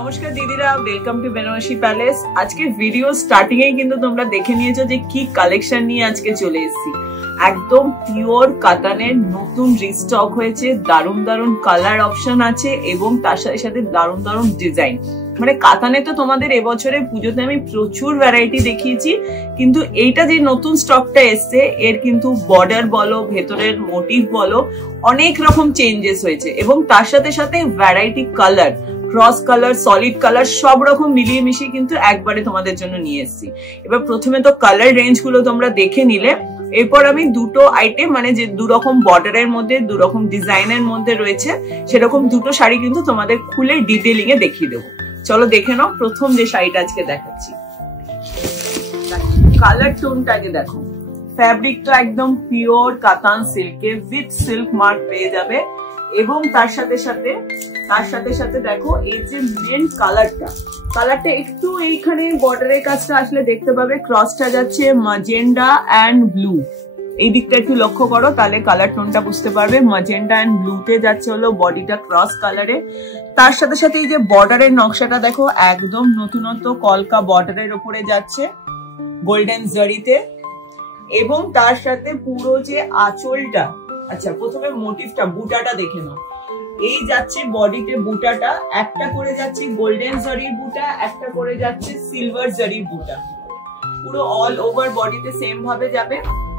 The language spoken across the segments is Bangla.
নমস্কার দিদিরা, ওয়েলকাম টু বেনারসি প্যালেস। আজকে ভিডিও স্টার্টিং এ কিন্তু তোমরা দেখে নিয়েছো যে কি কালেকশন নিয়ে আজকে চলে এসেছি। একদম পিওর কাতানের নতুন রিস্টক হয়েছে, দারুণ দারুণ কালার অপশন আছে এবং তার সাথে সাথে দারুণ দারুণ ডিজাইন। মানে কাতানে তো তোমাদের এবছরের পুজোতে আমি প্রচুর ভ্যারাইটি দেখিয়েছি, কিন্তু এইটা যে নতুন স্টকটা এসছে এর কিন্তু বর্ডার বলো, ভেতরের মোটিভ বলো, অনেক রকম চেঞ্জেস হয়েছে এবং তার সাথে সাথে variety colour, cross colour, solid colour সব রকম মিলিয়ে মিশিয়ে কিন্তু একবারে তোমাদের জন্য নিয়ে এসেছি। এবার প্রথমে তো কালার রেঞ্জ গুলো তোমরা দেখে নিলে, এরপর আমি দুটো আইটেম মানে যে দুরকম বর্ডারের মধ্যে দুরকম ডিজাইনের মধ্যে রয়েছে সেরকম দুটো শাড়ি কিন্তু তোমাদের খুলে ডিটেইলিং এ দেখিয়ে দেবো। চলো দেখে নাও। প্রথম যে শাড়িটা আজকে দেখাচ্ছি, কালার টোনটাকে দেখো। ফ্যাব্রিকটা একদম পিওর কাতান সিল্কে উইথ সিল্ক মার্ক পেয়ে যাবে এবং তার সাথে সাথে দেখো এই যে মেন কালারটা একটু এইখানে বর্ডারের কাজটা আসলে দেখতে পাবে, ক্রসটা যাচ্ছে ম্যাজেন্ডা এন্ড ব্লু। এই দিকটা একটু লক্ষ্য করো, তাহলে কালার টোনটা বুঝতে পারবে। ম্যাজেন্ডা এন্ড ব্লুতে যাচ্ছে হলো বডিটা ক্রস কালারে। তার সাথে সাথে এই যে বর্ডারের নকশাটা দেখো, একদম নতুনত্ব কলকা বর্ডারের উপরে যাচ্ছে গোল্ডেন জারিতে এবং তার সাথে পুরো যে আঁচলটা, আচ্ছা প্রথমে মোটিভটা বুটাটা দেখে নাও। এই যাচ্ছে বডিতে বুটাটা, একটা করে যাচ্ছে গোল্ডেন জারির বুটা, একটা করে যাচ্ছে সিলভার জারির বুটা, পুরো অল ওভার বডিতে সেম ভাবে যাবে।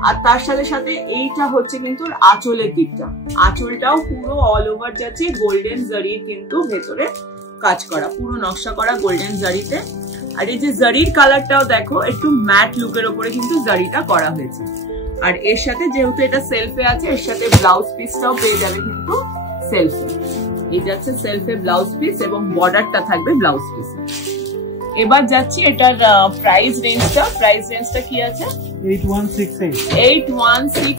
আর তার সাথে সাথে এইটা হচ্ছে কিন্তু আঁচলের দিকটা, আঁচলটাও পুরো অল ওভার যাচ্ছে গোল্ডেন জারির কিন্তু ভেতরে কাজ করা, পুরো নকশা করা গোল্ডেন জারিতে। আর এই যে জারির কালারটাও দেখো, একটু ম্যাট লুকের ওপরে কিন্তু জারিটা করা হয়েছে। আর এর সাথে যেহেতু এটা সেলফে আছে, এর সাথে ব্লাউজ পিসটাও পেয়ে যাবে কিন্তু সেলফে। এই যাচ্ছে সেলফে ব্লাউজ পিস এবং বর্ডারটা থাকবে ব্লাউজ পিস। এবার যাচ্ছি এটার প্রাইস রেঞ্জটা কি আছে? 8168